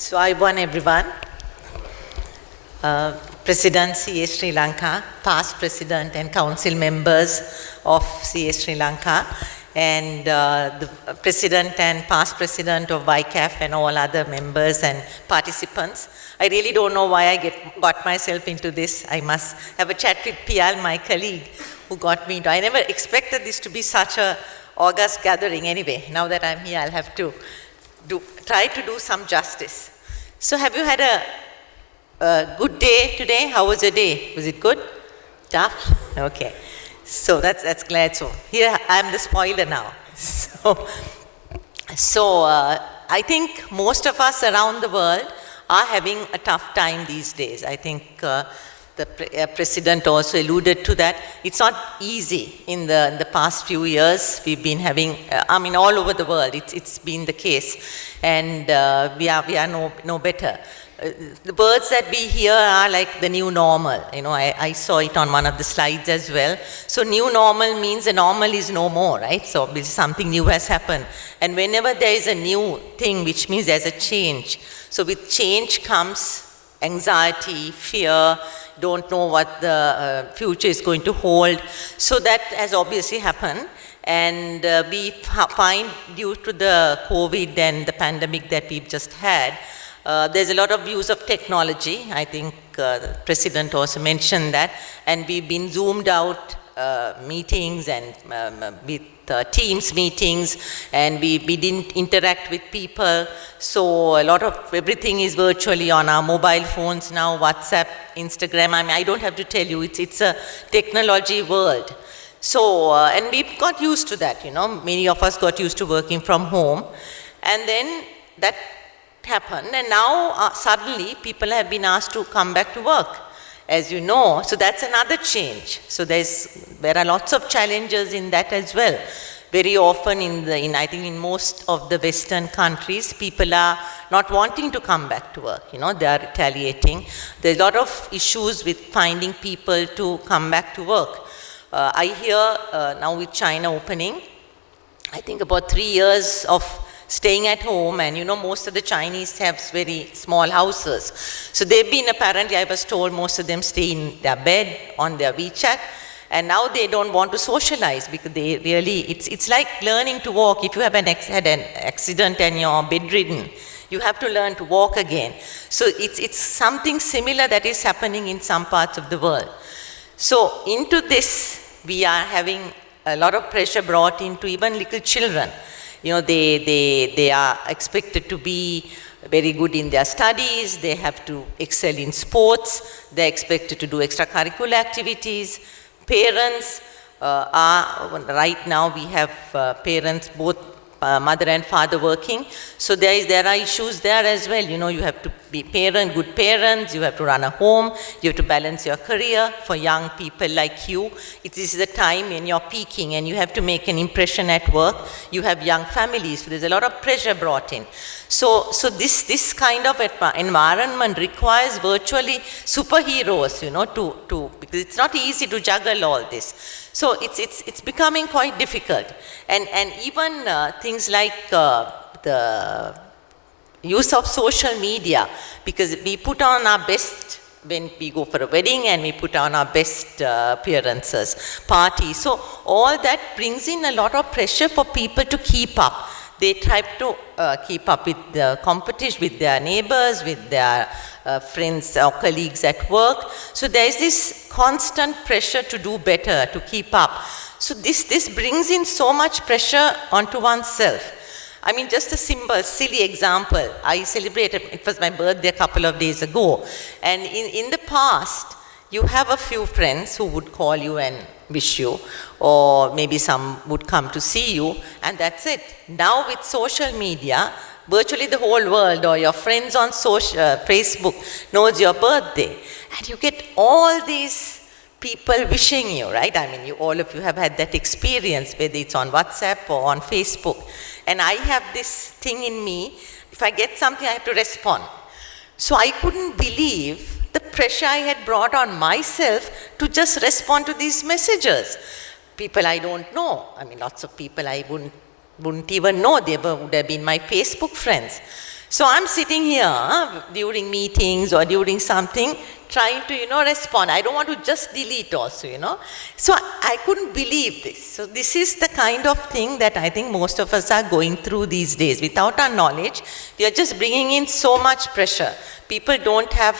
So I won everyone. President CA Sri Lanka, past president and council members of CA Sri Lanka, and the president and past president of YCAF and all other members and participants. I really don't know why I got myself into this. I must have a chat with Pial, my colleague, who got me into. I never expected this to be such a august gathering anyway. Now that I'm here, I'll have to try to do some justice. So have you had a good day today? How was your day? Was it good? Tough? Okay. So that's glad. So here I'm the spoiler now. So I think most of us around the world are having a tough time these days. I think the president also alluded to that. It's not easy. In the past few years, we've been having, all over the world, it's been the case. And we are no better. The words that we hear are like the new normal. You know, I saw it on one of the slides as well. So new normal means the normal is no more, right? So obviously something new has happened. And whenever there is a new thing, which means there's a change. So with change comes anxiety, fear, don't know what the future is going to hold. So that has obviously happened. And we find due to the COVID and the pandemic that we've just had, there's a lot of use of technology. I think the president also mentioned that. And we've been zoomed out meetings and with Teams meetings, and we didn't interact with people. So a lot of everything is virtually on our mobile phones now, WhatsApp, Instagram. I don't have to tell you, it's a technology world. So, and we got used to that, you know. Many of us got used to working from home. And then that happened, and now suddenly people have been asked to come back to work, as you know. So that's another change. So there are lots of challenges in that as well. Very often I think in most of the Western countries, people are not wanting to come back to work. You know, they are retaliating. There's a lot of issues with finding people to come back to work. I hear now with China opening, I think about 3 years of staying at home, and you know, most of the Chinese have very small houses. So they've been, apparently, I was told, most of them stay in their bed, on their WeChat, and now they don't want to socialize because they really, it's like learning to walk. If you have had an accident and you're bedridden, you have to learn to walk again. So it's something similar that is happening in some parts of the world. So into this, we are having a lot of pressure brought into even little children. You know, they are expected to be very good in their studies, they have to excel in sports, they're expected to do extracurricular activities. Parents right now we have parents, both mother and father working, so there are issues there as well. You know, you have to be good parents, you have to run a home, you have to balance your career. For young people like you, this is a time when you're peaking and you have to make an impression at work. You have young families, so there's a lot of pressure brought in. So this kind of environment requires virtually superheroes, you know, because it's not easy to juggle all this. So it's becoming quite difficult. And even things like the use of social media, because we put on our best when we go for a wedding, and we put on our best appearances, parties. So all that brings in a lot of pressure for people to keep up. They try to keep up with the competition, with their neighbors, with their friends or colleagues at work. So there is this constant pressure to do better, to keep up. So this brings in so much pressure onto oneself. I mean, just a simple, silly example. I celebrated, it was my birthday a couple of days ago. And in the past, you have a few friends who would call you and wish you, or maybe some would come to see you, and that's it. Now with social media, virtually the whole world or your friends on Facebook knows your birthday. And you get all these people wishing you, right? I mean, all of you have had that experience, whether it's on WhatsApp or on Facebook. And I have this thing in me, if I get something, I have to respond. So I couldn't believe the pressure I had brought on myself to just respond to these messages. People I don't know. I mean, lots of people I wouldn't even know. They would have been my Facebook friends. So I'm sitting here during meetings or during something, trying to, respond. I don't want to just delete also. So I couldn't believe this. So this is the kind of thing that I think most of us are going through these days. Without our knowledge, we are just bringing in so much pressure. People don't have,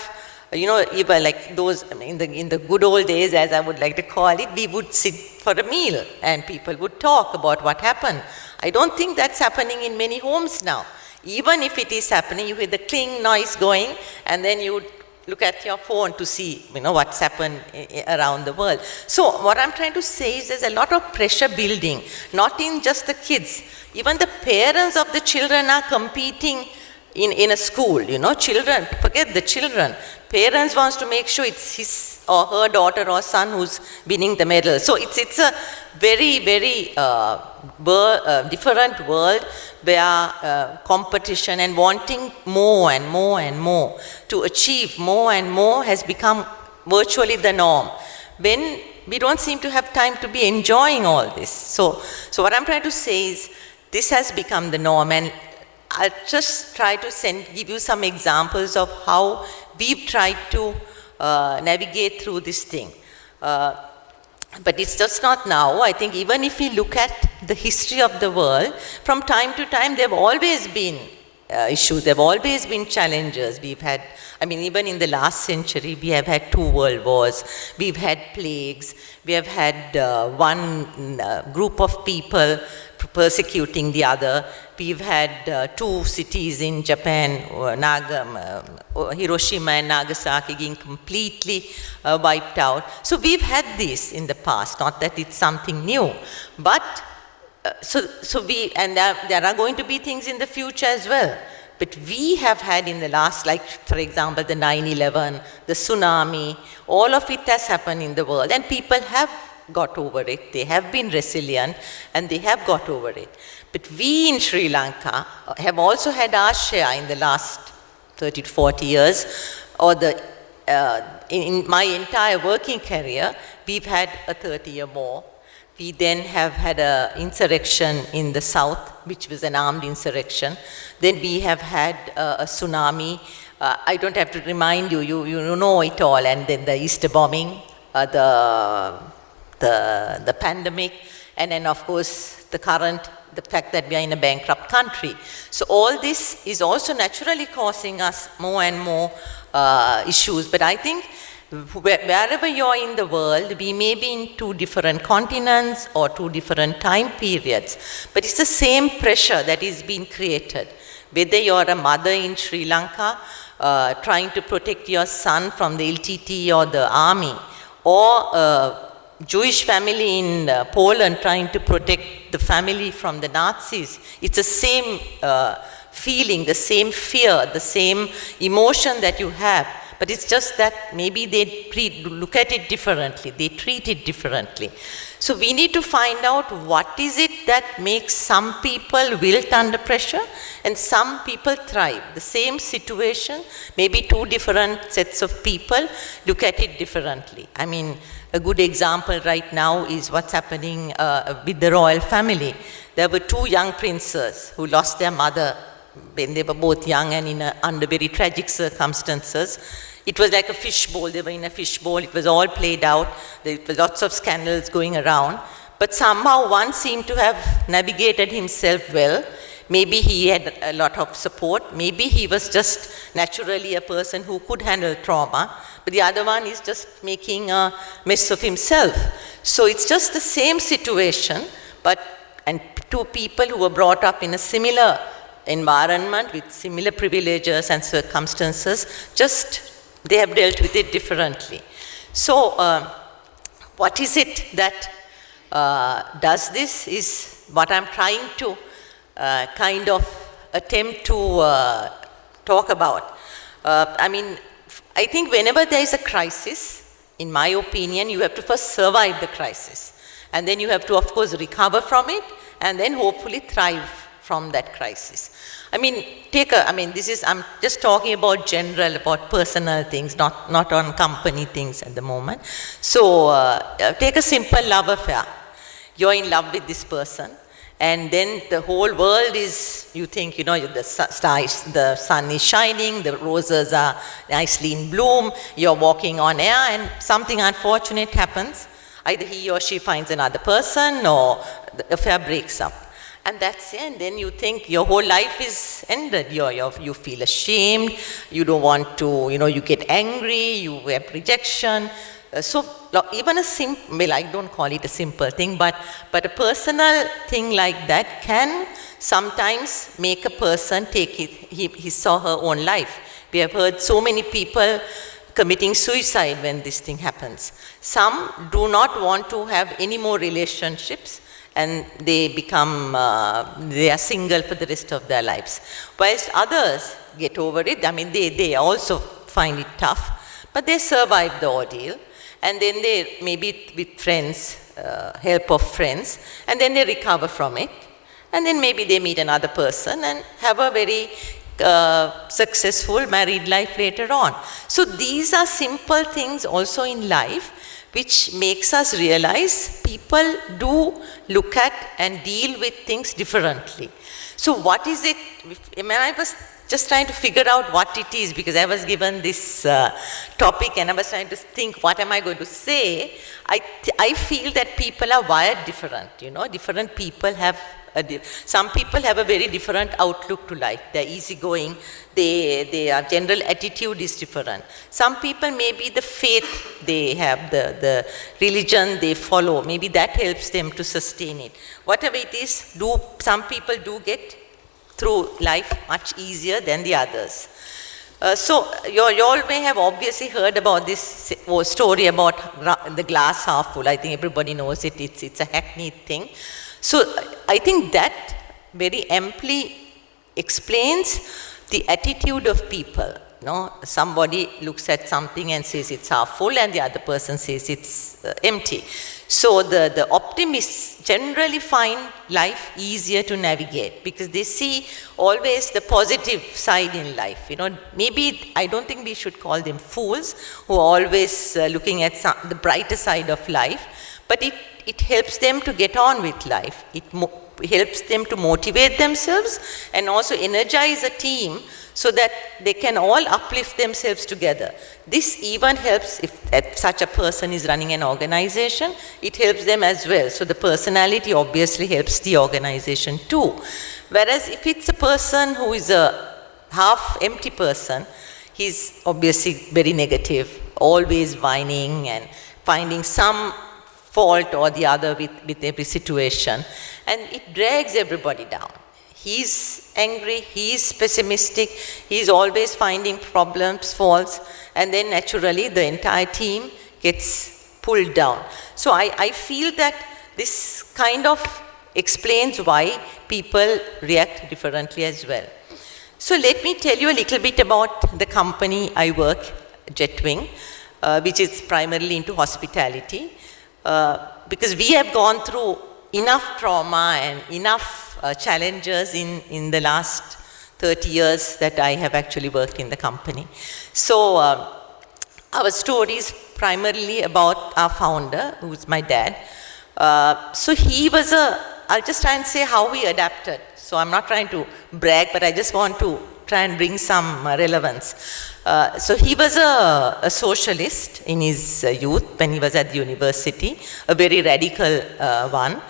even like those, in the good old days, as I would like to call it, we would sit for a meal and people would talk about what happened. I don't think that's happening in many homes now. Even if it is happening, you hear the cling noise going, and then you look at your phone to see, what's happened around the world. So what I'm trying to say is there's a lot of pressure building, not in just the kids. Even the parents of the children are competing in a school, children, forget the children. Parents wants to make sure it's his or her daughter or son who's winning the medal. So it's a very, very different world where competition and wanting more and more and more to achieve more and more has become virtually the norm. When we don't seem to have time to be enjoying all this. So what I'm trying to say is this has become the norm, and I'll just try to give you some examples of how we've tried to navigate through this thing. But it's just not now. I think even if we look at the history of the world, from time to time there have always been issues, there have always been challenges. We've had, even in the last century, we have had 2 world wars, we've had plagues, we have had one group of people persecuting the other. We've had 2 cities in Japan, Hiroshima and Nagasaki, being completely wiped out. So we've had this in the past, not that it's something new. But, there are going to be things in the future as well. But we have had in the last, like for example, the 9/11, the tsunami, all of it has happened in the world, and people have got over it. They have been resilient, and they have got over it. But we in Sri Lanka have also had our share in the last 30 to 40 years, or in my entire working career, we've had a 30 or more. We then have had an insurrection in the south, which was an armed insurrection. Then we have had a tsunami. I don't have to remind you, you know it all. And then the Easter bombing, the pandemic, and then of course the fact that we are in a bankrupt country. So all this is also naturally causing us more and more issues. But I think wherever you're in the world, we may be in 2 different continents or 2 different time periods, but it's the same pressure that is being created. Whether you're a mother in Sri Lanka trying to protect your son from the LTT or the army, or Jewish family in Poland trying to protect the family from the Nazis, it's the same feeling, the same fear, the same emotion that you have. But it's just that maybe they look at it differently, they treat it differently. So we need to find out what is it that makes some people wilt under pressure and some people thrive. The same situation, maybe 2 different sets of people look at it differently. A good example right now is what's happening with the royal family. There were 2 young princes who lost their mother when they were both young and under very tragic circumstances. It was like a fishbowl. They were in a fishbowl. It was all played out. There were lots of scandals going around. But somehow one seemed to have navigated himself well. Maybe he had a lot of support. Maybe he was just naturally a person who could handle trauma. But the other one is just making a mess of himself. So it's just the same situation, and 2 people who were brought up in a similar environment with similar privileges and circumstances, just they have dealt with it differently. So what is it that does this is what I'm trying to kind of attempt to talk about. I think whenever there is a crisis, in my opinion, you have to first survive the crisis. And then you have to, of course, recover from it, and then hopefully thrive from that crisis. I'm just talking about general, about personal things, not on company things at the moment. So take a simple love affair. You're in love with this person, And then the whole world is, you think, the sun is shining, the roses are nicely in bloom, you're walking on air, and something unfortunate happens. Either he or she finds another person, or the affair breaks up. And that's it. And then you think your whole life is ended. You feel ashamed, you don't want to, you get angry, you have rejection. So even I don't call it a simple thing, but a personal thing like that can sometimes make a person take his or her own life. We have heard so many people committing suicide when this thing happens. Some do not want to have any more relationships, and they they are single for the rest of their lives. Whilst others get over it, they also find it tough, but they survive the ordeal. And then they, maybe with friends, help of friends, and then they recover from it. And then maybe they meet another person and have a very successful married life later on. So these are simple things also in life which makes us realize people do look at and deal with things differently. So what is it? I was just trying to figure out what it is, because I was given this topic and I was trying to think, what am I going to say? I feel that people are wired different, different people have, some people have a very different outlook to life. They're easygoing, their general attitude is different. Some people, maybe the faith they have, the religion they follow, maybe that helps them to sustain it. Whatever it is, some people do get through life much easier than the others. So you all may have obviously heard about this story about the glass half full. I think everybody knows it. It's a hackneyed thing. So I think that very amply explains the attitude of people. Somebody looks at something and says it's half full, and the other person says it's empty. So the optimists generally find life easier to navigate because they see always the positive side in life. Maybe I don't think we should call them fools who are always looking at the brighter side of life, but it helps them to get on with life. It helps them to motivate themselves and also energize a team so that they can all uplift themselves together. This even helps if such a person is running an organization, it helps them as well. So the personality obviously helps the organization too. Whereas if it's a person who is a half-empty person, he's obviously very negative, always whining and finding some fault or the other with every situation, and it drags everybody down. He's angry, he's pessimistic, he's always finding problems, faults, and then naturally the entire team gets pulled down. So I feel that this kind of explains why people react differently as well. So let me tell you a little bit about the company I work, Jetwing, which is primarily into hospitality, because we have gone through enough trauma and enough challenges in the last 30 years that I have actually worked in the company. So our story is primarily about our founder, who's my dad. So he was I'll just try and say how we adapted. So I'm not trying to brag, but I just want to try and bring some relevance. So he was a socialist in his youth when he was at the university, a very radical one.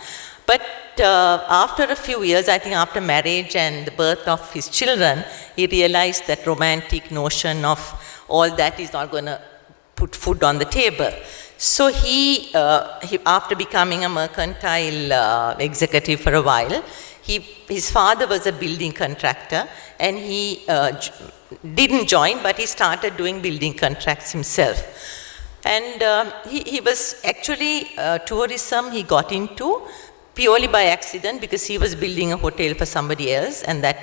But after a few years, I think after marriage and the birth of his children, he realized that romantic notion of all that is not going to put food on the table. So he after becoming a mercantile executive for a while, his father was a building contractor, and he didn't join, but he started doing building contracts himself. And he was actually tourism he got into purely by accident, because he was building a hotel for somebody else, and that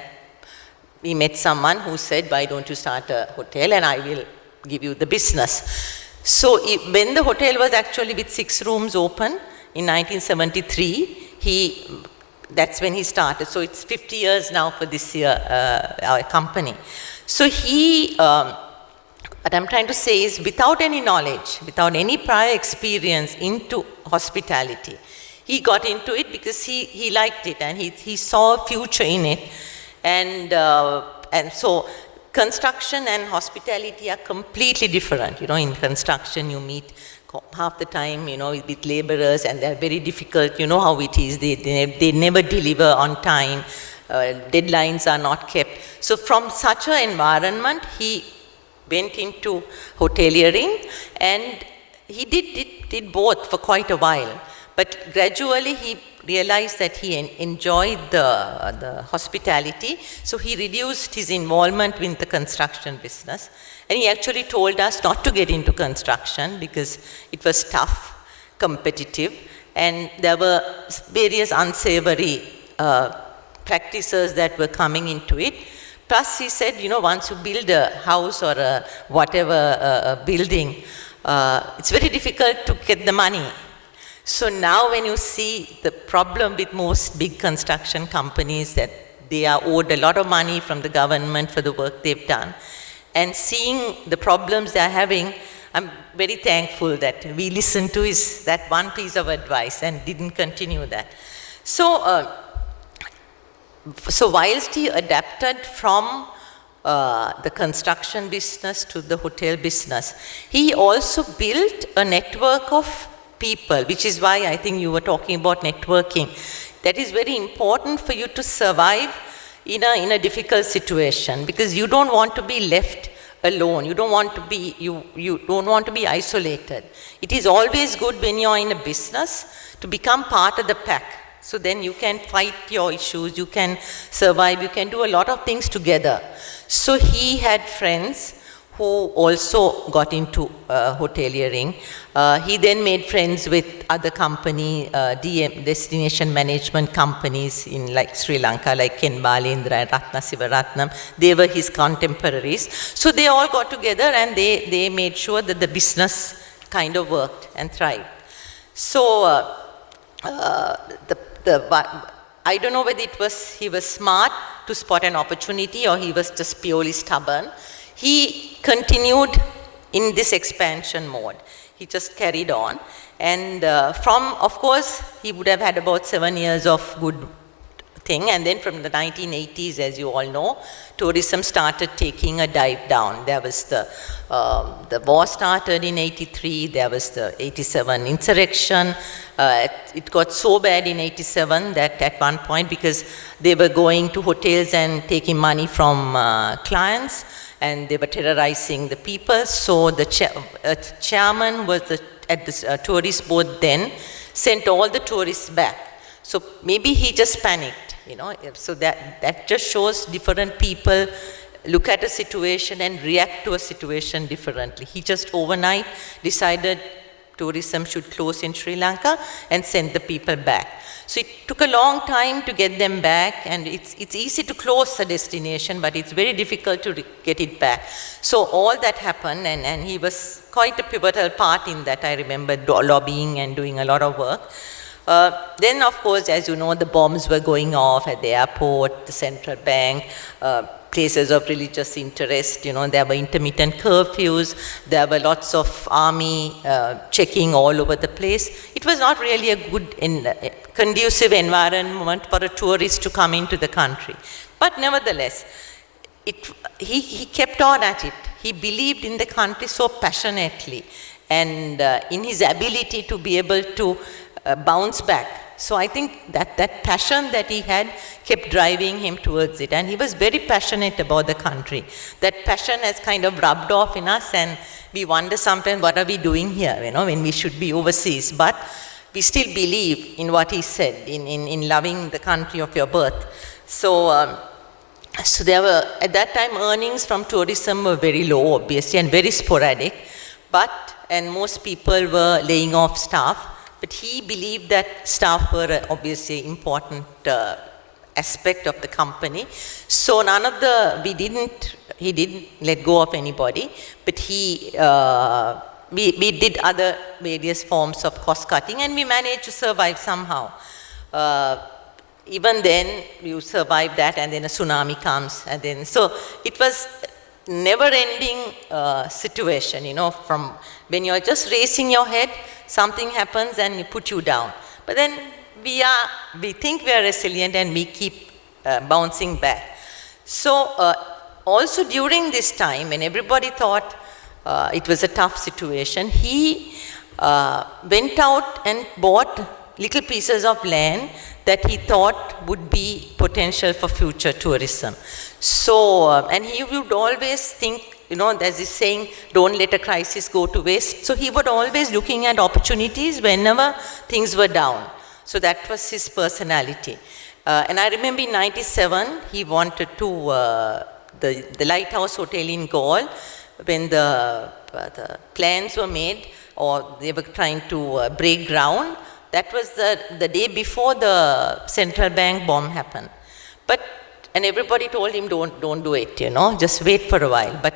we met someone who said, why don't you start a hotel and I will give you the business. So when the hotel was actually with 6 rooms open in 1973, that's when he started. So it's 50 years now for this year, our company. So what I'm trying to say is, without any knowledge, without any prior experience into hospitality, he got into it because he liked it and he saw a future in it. And so construction and hospitality are completely different. You know, in construction you meet half the time, you know, with laborers, and they're very difficult. You know how it is. They never deliver on time. Deadlines are not kept. So from such an environment, he went into hoteliering, and he did both for quite a while. But gradually he realized that he enjoyed the hospitality, so he reduced his involvement with the construction business. And he actually told us not to get into construction because it was tough, competitive, and there were various unsavory practices that were coming into it. Plus, he said, you know, once you build a house or a whatever building, it's very difficult to get the money. So now when you see the problem with most big construction companies, that they are owed a lot of money from the government for the work they've done, and seeing the problems they're having, I'm very thankful that we listened to that one piece of advice and didn't continue that. So, so whilst he adapted from the construction business to the hotel business, he also built a network of people, which is why I think you were talking about networking. That is very important for you to survive in a difficult situation, because you don't want to be left alone. You don't want to be, you don't want to be isolated. It is always good when you're in a business to become part of the pack. So then you can fight your issues, you can survive, you can do a lot of things together. So he had friends who also got into hoteliering. He then made friends with other destination management companies in like Sri Lanka, like Ken Balendra and Ratna Sivaratnam. They were his contemporaries. So they all got together and they made sure that the business kind of worked and thrived. So I don't know whether he was smart to spot an opportunity or he was just purely stubborn. He continued in this expansion mode. He just carried on. And of course, he would have had about 7 years of good thing. And then from the 1980s, as you all know, tourism started taking a dive down. There was the war started in 83. There was the 87 insurrection. It got so bad in 87 that at one point, because they were going to hotels and taking money from clients, and they were terrorizing the people. So the chairman was at the tourist board then, sent all the tourists back. So maybe he just panicked, you know. So that just shows different people look at a situation and react to a situation differently. He just overnight decided tourism should close in Sri Lanka and send the people back. So it took a long time to get them back, and it's easy to close a destination, but it's very difficult to get it back. So all that happened, and he was quite a pivotal part in that. I remember lobbying and doing a lot of work. Then, of course, as you know, the bombs were going off at the airport, the central bank, places of religious interest. You know, there were intermittent curfews, there were lots of army checking all over the place. It was not really a good conducive environment for a tourist to come into the country. But nevertheless, he kept on at it. He believed in the country so passionately, and in his ability to be able to bounce back. So I think that passion that he had kept driving him towards it. And he was very passionate about the country. That passion has kind of rubbed off in us, and we wonder sometimes, what are we doing here, you know, when we should be overseas? But we still believe in what he said, in loving the country of your birth. So, so there were, at that time, earnings from tourism were very low, obviously, and very sporadic. And most people were laying off staff. But he believed that staff were obviously an important aspect of the company. So he didn't let go of anybody, but we did other various forms of cost cutting, and we managed to survive somehow. Even then, you survive that, and then a tsunami comes, and then, so it was never-ending situation, you know, from when you're just raising your head, something happens and it put you down. But then we think we are resilient and we keep bouncing back. So also during this time, when everybody thought it was a tough situation, he went out and bought little pieces of land that he thought would be potential for future tourism. So, and he would always think, there's this saying, don't let a crisis go to waste. So he would always looking at opportunities whenever things were down. So that was his personality. And I remember in 97, he wanted to, the Lighthouse Hotel in Galle, when the plans were made, or they were trying to break ground, that was the day before the central bank bomb happened. And everybody told him, don't do it, just wait for a while. But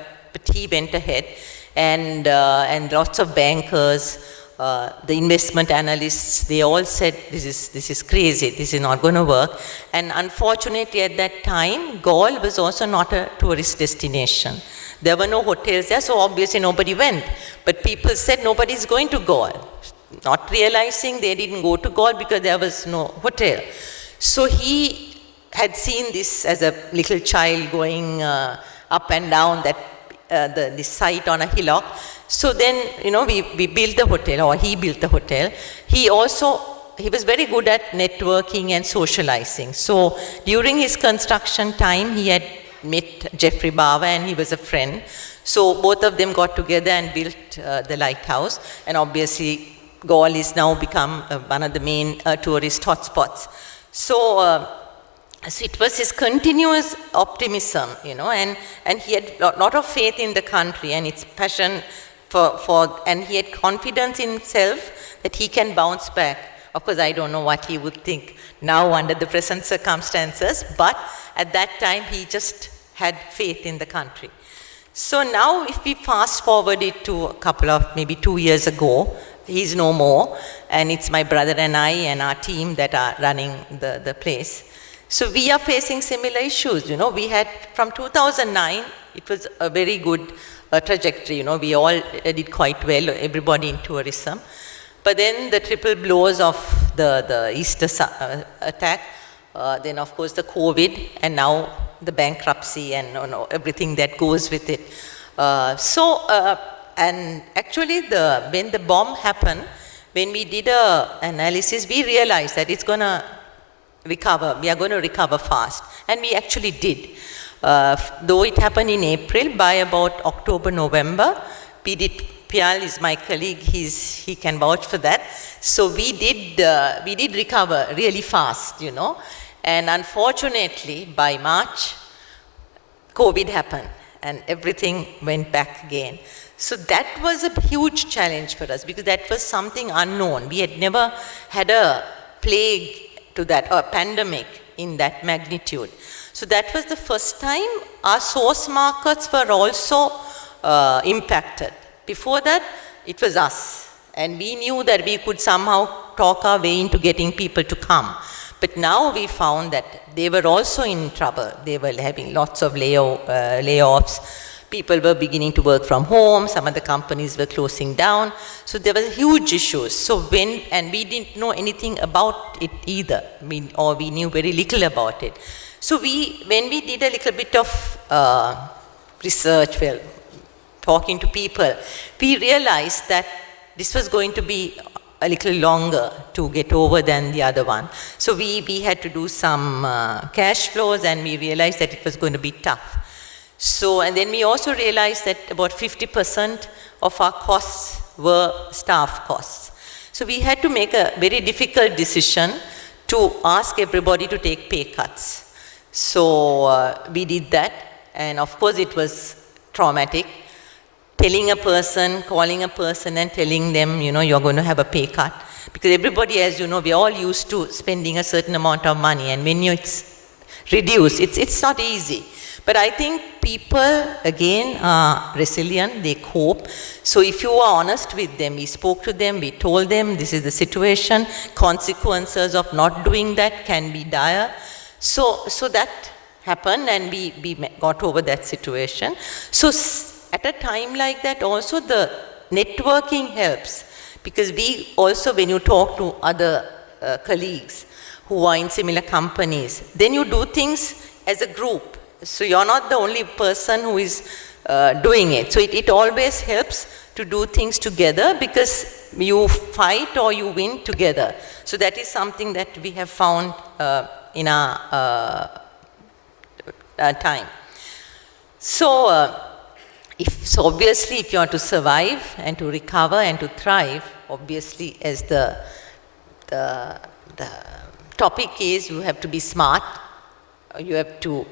he went ahead, and lots of bankers, the investment analysts, they all said, this is crazy, this is not going to work. And unfortunately at that time, Galle was also not a tourist destination. There were no hotels there, so obviously nobody went. But people said nobody's going to Galle, not realizing they didn't go to Galle because there was no hotel. So he had seen this as a little child going up and down the site on a hillock. So then, we built the hotel, or he built the hotel. He was very good at networking and socializing. So during his construction time, he had met Jeffrey Bawa, and he was a friend. So both of them got together and built the lighthouse. And obviously, Galle is now become one of the main tourist hotspots. So it was his continuous optimism, and he had a lot of faith in the country and its passion and he had confidence in himself that he can bounce back. Of course, I don't know what he would think now under the present circumstances, but at that time, he just had faith in the country. So now, if we fast forward it to a couple of, maybe 2 years ago, he's no more, and it's my brother and I and our team that are running the place. So we are facing similar issues, We had, from 2009, it was a very good trajectory, We all did quite well, everybody in tourism. But then the triple blows of the Easter attack, then of course the COVID, and now the bankruptcy and everything that goes with it. And actually when the bomb happened, when we did an analysis, we realized that it's going to recover. We are going to recover fast. And we actually did. Though it happened in April, by about October, November, we did. Pial is my colleague, he can vouch for that. So we did recover really fast, And unfortunately, by March, COVID happened and everything went back again. So that was a huge challenge for us because that was something unknown. We had never had a plague to that, or a pandemic in that magnitude. So that was the first time our source markets were also impacted. Before that, it was us. And we knew that we could somehow talk our way into getting people to come. But now we found that they were also in trouble. They were having lots of layoffs. People were beginning to work from home. Some of the companies were closing down. So there were huge issues. And we didn't know anything about it either, or we knew very little about it. So when we did a little bit of research, talking to people, we realized that this was going to be a little longer to get over than the other one. So we had to do some cash flows, and we realized that it was going to be tough. So, and then we also realized that about 50% of our costs were staff costs. So we had to make a very difficult decision to ask everybody to take pay cuts. So we did that, and of course it was traumatic. Calling a person and telling them, you're going to have a pay cut. Because everybody, as you know, we're all used to spending a certain amount of money, and when it's reduced, it's not easy. But I think people, again, are resilient, they cope. So if you are honest with them, we spoke to them, we told them this is the situation, consequences of not doing that can be dire. So that happened, and we got over that situation. So at a time like that, also the networking helps. Because we also, when you talk to other colleagues who are in similar companies, then you do things as a group. So you're not the only person who is doing it. So it always helps to do things together because you fight or you win together. So that is something that we have found in our time. So, obviously if you are to survive and to recover and to thrive, obviously as the topic is, you have to be smart, you have to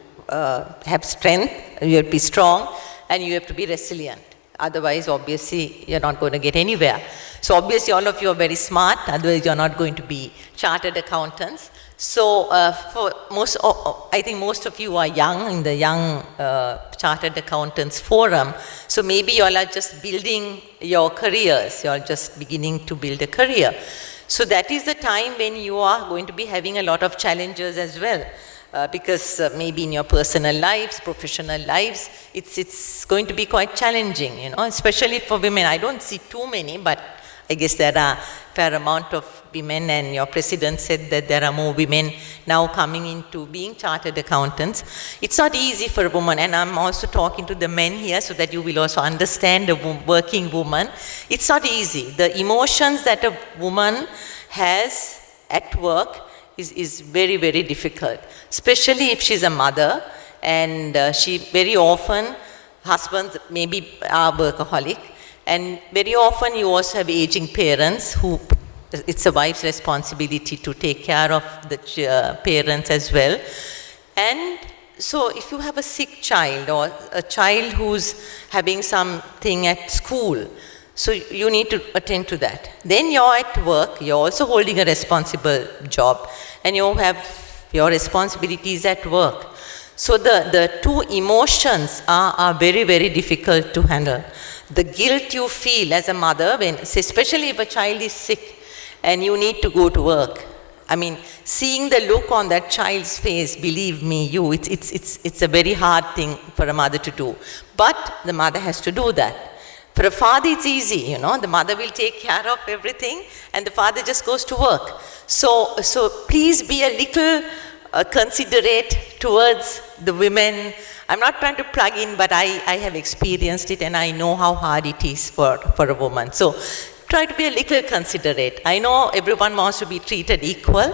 have strength, you have to be strong, and you have to be resilient. Otherwise, obviously, you're not going to get anywhere. So obviously, all of you are very smart, otherwise you're not going to be chartered accountants. So for I think most of you are young, in the young Chartered Accountants Forum. So maybe you all are just building your careers. You are just beginning to build a career. So that is the time when you are going to be having a lot of challenges as well. Because maybe in your personal lives, professional lives, it's going to be quite challenging, you know, especially for women. I don't see too many, but I guess there are a fair amount of women, and your president said that there are more women now coming into being chartered accountants. It's not easy for a woman, and I'm also talking to the men here so that you will also understand a working woman. It's not easy. The emotions that a woman has at work is very, very difficult, especially if she's a mother, and she very often, husbands maybe are workaholic, and very often you also have aging parents who, it's a wife's responsibility to take care of the parents as well. And so if you have a sick child or a child who's having something at school, so you need to attend to that. Then you're at work, you're also holding a responsible job, and you have your responsibilities at work. So the two emotions are very, very difficult to handle. The guilt you feel as a mother, when, especially if a child is sick and you need to go to work. I mean, seeing the look on that child's face, believe me, it's a very hard thing for a mother to do. But the mother has to do that. For a father, it's easy, you know, the mother will take care of everything and the father just goes to work. So please be a little considerate towards the women. I'm not trying to plug in, but I have experienced it and I know how hard it is for a woman. So try to be a little considerate. I know everyone wants to be treated equal,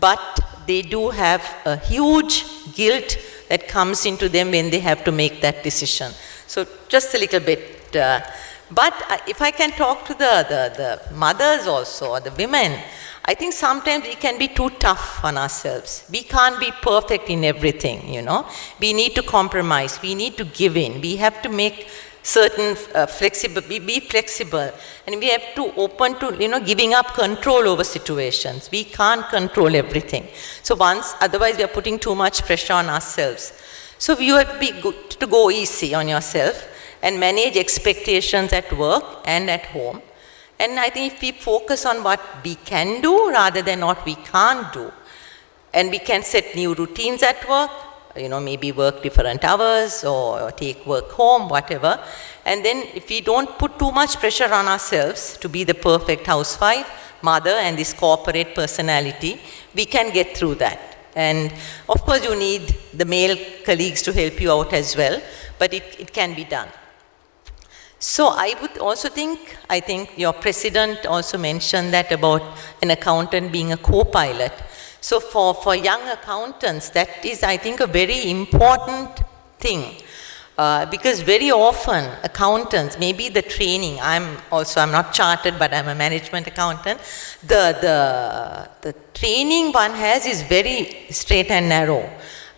but they do have a huge guilt that comes into them when they have to make that decision. So just a little bit. But if I can talk to the mothers also, or the women, I think sometimes we can be too tough on ourselves. We can't be perfect in everything, you know. We need to compromise. We need to give in. We have to make certain be flexible. And we have to open to, you know, giving up control over situations. We can't control everything. So otherwise we are putting too much pressure on ourselves. So you have to be good to go easy on yourself and manage expectations at work and at home. And I think if we focus on what we can do rather than what we can't do, and we can set new routines at work, you know, maybe work different hours or take work home, whatever. And then if we don't put too much pressure on ourselves to be the perfect housewife, mother, and this corporate personality, we can get through that. And of course you need the male colleagues to help you out as well, but it can be done. So I would also I think your president also mentioned that about an accountant being a co-pilot. So for young accountants, that is, I think, a very important thing. Because very often accountants, maybe the training, I'm not chartered, but I'm a management accountant. The training one has is very straight and narrow.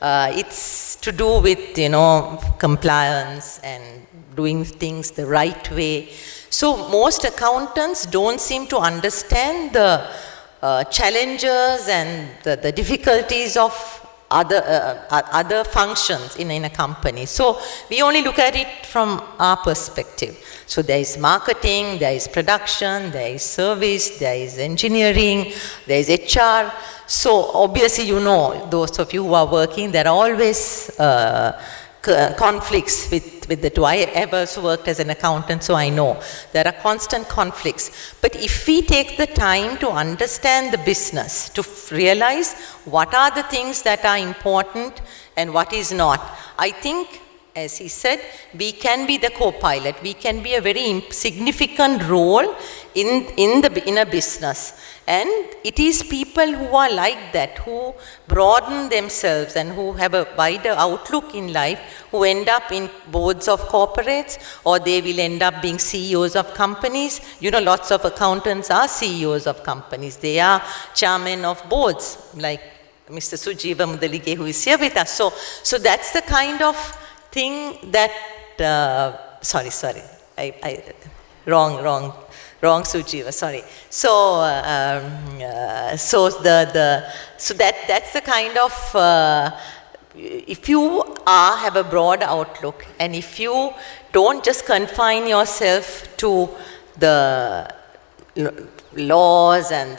It's to do with, you know, compliance and doing things the right way. So most accountants don't seem to understand the challenges and the difficulties of other functions in a company. So we only look at it from our perspective. So there is marketing, there is production, there is service, there is engineering, there is HR. So obviously, you know, those of you who are working, there are always conflicts with the two. I have also worked as an accountant, so I know there are constant conflicts. But if we take the time to understand the business, to realize what are the things that are important and what is not, I think, as he said, we can be the co-pilot. We can be a very significant role in a business. And it is people who are like that, who broaden themselves and who have a wider outlook in life, who end up in boards of corporates, or they will end up being CEOs of companies. You know, lots of accountants are CEOs of companies. They are chairmen of boards, like Mr. Sujiva Mudalige, who is here with us. So that's the kind of thing that, wrong Sujiva, sorry. So that's the kind of, if you have a broad outlook, and if you don't just confine yourself to the laws and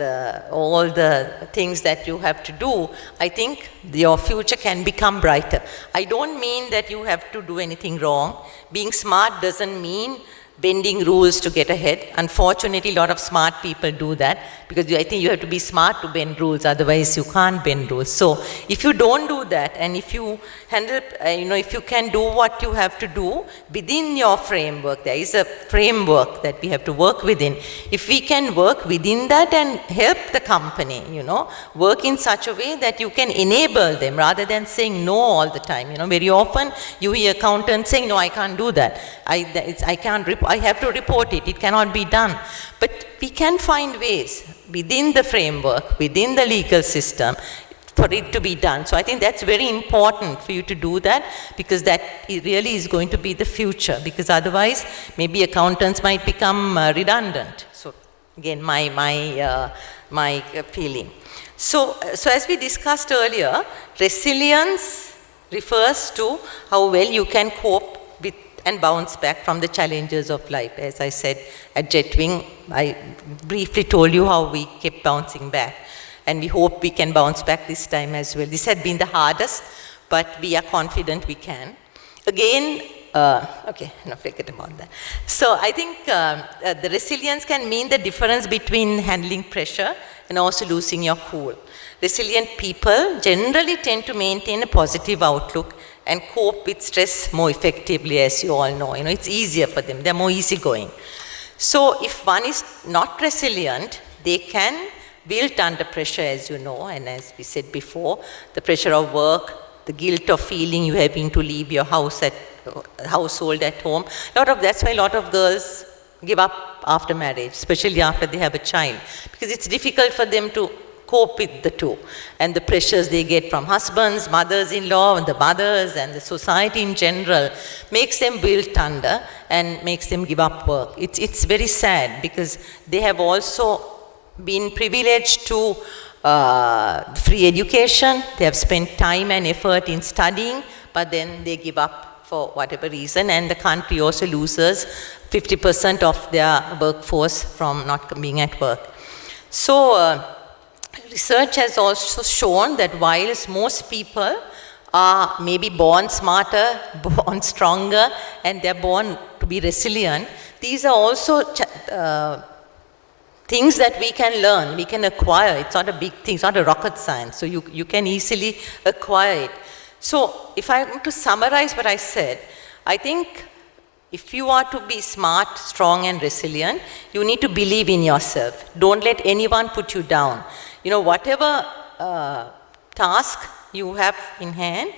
all the things that you have to do, I think your future can become brighter. I don't mean that you have to do anything wrong. Being smart doesn't mean bending rules to get ahead. Unfortunately, a lot of smart people do that, because I think you have to be smart to bend rules, otherwise you can't bend rules. So if you don't do that, and if you handle, if you can do what you have to do within your framework, there is a framework that we have to work within. If we can work within that and help the company, work in such a way that you can enable them rather than saying no all the time. Very often you hear accountants saying, no, I can't do that. I have to report it. It cannot be done. But we can find ways within the framework, within the legal system, for it to be done. So I think that's very important for you to do that, because that really is going to be the future, because otherwise maybe accountants might become redundant. So again, my feeling. So as we discussed earlier, resilience refers to how well you can cope with and bounce back from the challenges of life. As I said, at Jetwing, I briefly told you how we kept bouncing back. And we hope we can bounce back this time as well. This had been the hardest, but we are confident we can. Again, forget about that. So I think the resilience can mean the difference between handling pressure and also losing your cool. Resilient people generally tend to maintain a positive outlook and cope with stress more effectively, as you all know. It's easier for them. They're more easygoing. So if one is not resilient, they can build under pressure, as you know, and as we said before, the pressure of work, the guilt of feeling you having to leave your household at home. That's why a lot of girls give up after marriage, especially after they have a child, because it's difficult for them to cope with the two, and the pressures they get from husbands, mothers-in-law, and the mothers, and the society in general makes them build under and makes them give up work. It's very sad, because they have also been privileged to free education. They have spent time and effort in studying, but then they give up for whatever reason, and the country also loses 50% of their workforce from not being at work. So research has also shown that whilst most people are maybe born smarter, born stronger, and they're born to be resilient, these are also things that we can learn, we can acquire. It's not a big thing, it's not a rocket science, so you can easily acquire it. So if I were to summarize what I said, I think if you are to be smart, strong, and resilient, you need to believe in yourself. Don't let anyone put you down. Whatever task you have in hand,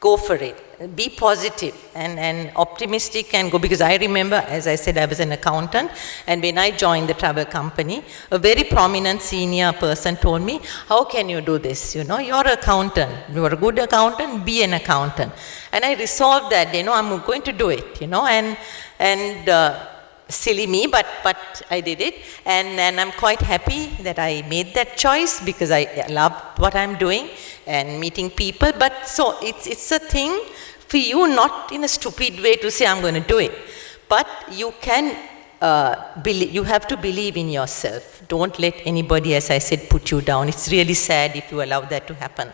go for it. Be positive and optimistic, and go, because I remember, as I said, I was an accountant, and when I joined the travel company, a very prominent senior person told me, how can you do this? You're an accountant. You're a good accountant, be an accountant. And I resolved that, I'm going to do it, and silly me, but I did it, and I'm quite happy that I made that choice, because I love what I'm doing and meeting people. But so it's a thing for you, not in a stupid way to say I'm going to do it, but you can you have to believe in yourself. Don't let anybody, as I said, put you down. It's really sad if you allow that to happen.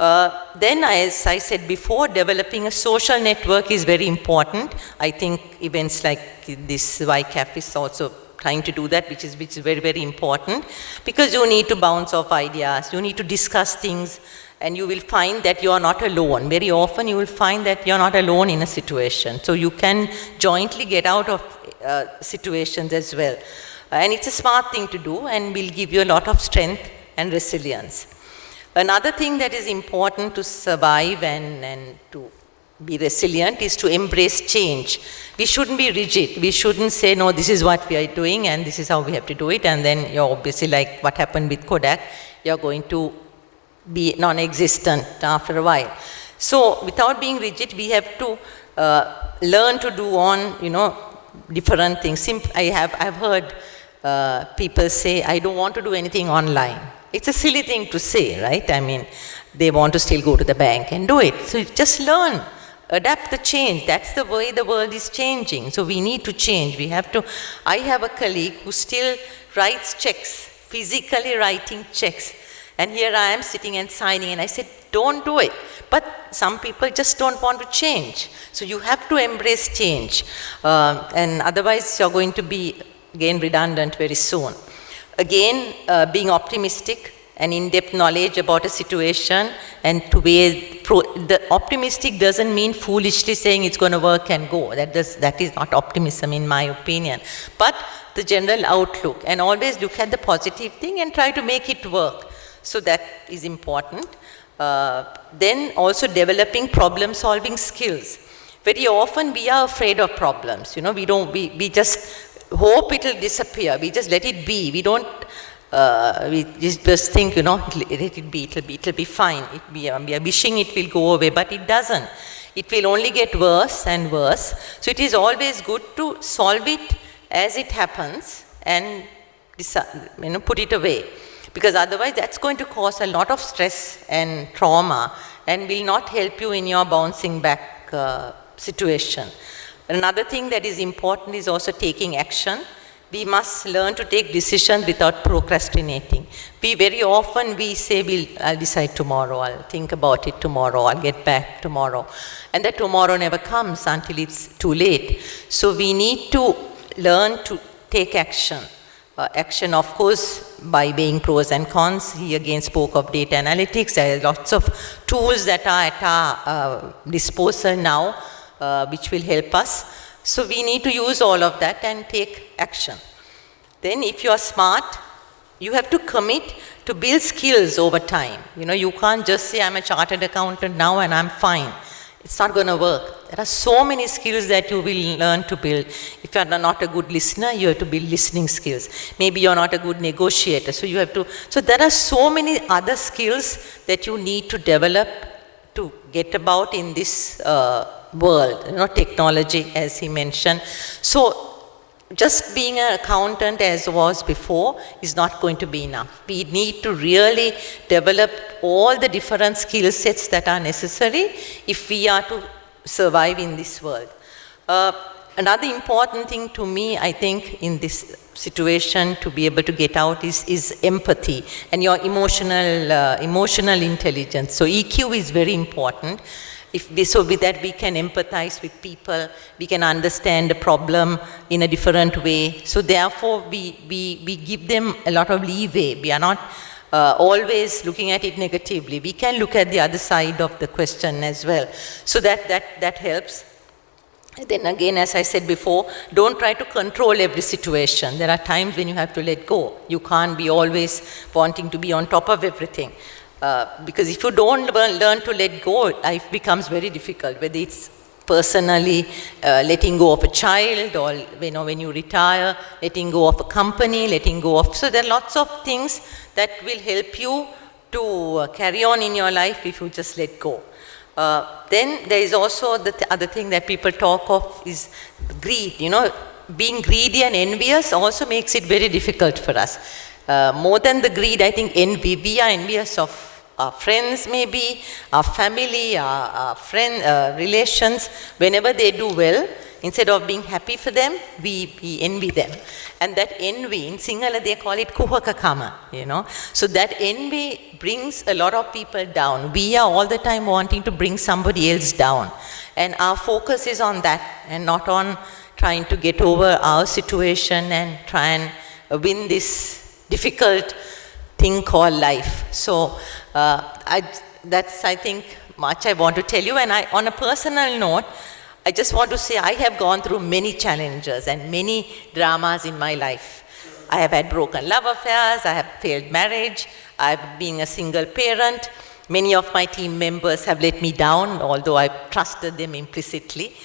Then, as I said before, developing a social network is very important. I think events like this YCAF is also trying to do that, which is very, very important, because you need to bounce off ideas, you need to discuss things, and you will find that you are not alone. Very often you will find that you are not alone in a situation. So you can jointly get out of situations as well. And it's a smart thing to do and will give you a lot of strength and resilience. Another thing that is important to survive and to be resilient is to embrace change. We shouldn't be rigid. We shouldn't say, no, this is what we are doing and this is how we have to do it. And then you're obviously, like what happened with Kodak, you're going to be non-existent after a while. So without being rigid, we have to learn to do on, different things. I've heard people say, I don't want to do anything online. It's a silly thing to say, right? I mean, they want to still go to the bank and do it. So just learn, adapt the change. That's the way the world is changing. So we need to change. I have a colleague who still writes checks, physically writing checks. And here I am sitting and signing, and I said, don't do it. But some people just don't want to change. So you have to embrace change. And otherwise you're going to be, again, redundant very soon. Again, being optimistic and in-depth knowledge about a situation, and to be the optimistic doesn't mean foolishly saying it's going to work and go. That is not optimism in my opinion. But the general outlook, and always look at the positive thing and try to make it work. So that is important. Then also developing problem-solving skills. Very often we are afraid of problems. We just hope it will disappear. We just let it be. We don't, we just think, let it be, it'll be fine. We are wishing it will go away, but it doesn't. It will only get worse and worse. So it is always good to solve it as it happens and put it away. Because otherwise that's going to cause a lot of stress and trauma and will not help you in your bouncing back situation. Another thing that is important is also taking action. We must learn to take decisions without procrastinating. Very often we say, I'll decide tomorrow, I'll think about it tomorrow, I'll get back tomorrow. And that tomorrow never comes until it's too late. So we need to learn to take action. Action, of course, by weighing pros and cons. He again spoke of data analytics. There are lots of tools that are at our disposal now, which will help us. So we need to use all of that and take action. Then if you are smart, you have to commit to build skills over time. You can't just say, I'm a chartered accountant now and I'm fine. It's not going to work. There are so many skills that you will learn to build. If you are not a good listener, you have to build listening skills. Maybe you're not a good negotiator, so you have to. So there are so many other skills that you need to develop to get about in this world, technology, as he mentioned. So just being an accountant, as was before, is not going to be enough. We need to really develop all the different skill sets that are necessary if we are to survive in this world. Another important thing to me, I think, in this situation to be able to get out is empathy and your emotional intelligence. So EQ is very important. So with that we can empathize with people, we can understand the problem in a different way. So therefore we give them a lot of leeway. We are not always looking at it negatively. We can look at the other side of the question as well. So that helps. And then again, as I said before, don't try to control every situation. There are times when you have to let go. You can't be always wanting to be on top of everything. Because if you don't learn to let go, life becomes very difficult, whether it's personally letting go of a child, or when you retire, letting go of a company, letting go of. So there are lots of things that will help you to carry on in your life if you just let go. Then there is also the other thing that people talk of is greed. Being greedy and envious also makes it very difficult for us. More than the greed, I think envy. We are envious of our friends maybe, our family, our friend, relations, whenever they do well, instead of being happy for them, we envy them. And that envy, in Sinhala they call it kuhakakama, you know. So that envy brings a lot of people down. We are all the time wanting to bring somebody else down. And our focus is on that and not on trying to get over our situation and try and win this difficult thing called life. So that's, I think, much I want to tell you. And on a personal note, I just want to say I have gone through many challenges and many dramas in my life. I have had broken love affairs, I have failed marriage, I've been a single parent. Many of my team members have let me down, although I've trusted them implicitly.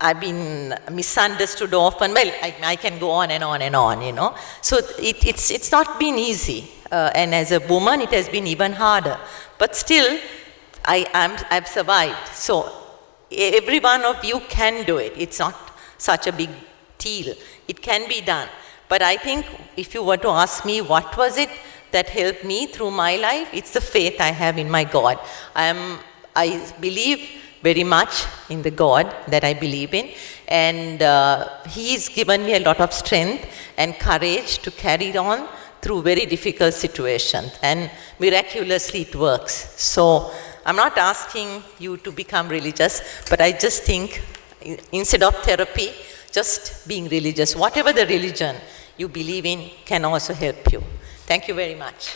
I've been misunderstood often. Well, I can go on and on and on, you know. So it's not been easy. And as a woman, it has been even harder. But still, I've survived. So every one of you can do it. It's not such a big deal. It can be done. But I think if you were to ask me what was it that helped me through my life, it's the faith I have in my God. I believe very much in the God that I believe in, and He's given me a lot of strength and courage to carry on through very difficult situations, and miraculously it works. So I'm not asking you to become religious, but I just think instead of therapy, just being religious, whatever the religion you believe in can also help you. Thank you very much.